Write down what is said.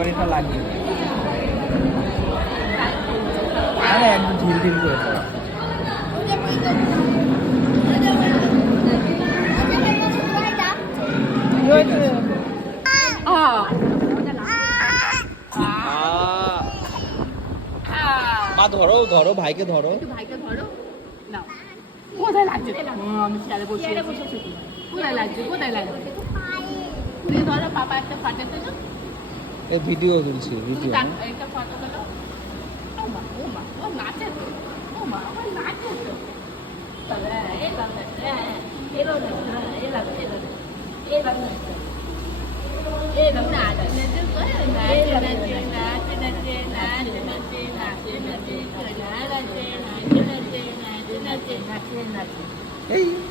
এবার এটা লাগিয়ে আরে একদম ঢিল ঢিল করেছে মা ধরো ধরো ভাইকে ধরো ভাইকে ধরো নাও কোথায় লাগছে আমি চেয়ারে বসে কোথায় লাগছে কোথায় লাগছে তুমি ধরো পাপা একটা ফাটাতে না এই ভিডিও তুলছি ভিডিও একটা ফটো তোলো ও মা ও নাচে তো ও মা ও নাচে তো তাহলে এই লাগছে এলো না এলো এলো nó nè nên chứ có là nè trên nè trên nè trên nè trên nè trên nè trên nè trên nè trên nè trên nè trên nè trên nè trên nè trên nè trên nè trên nè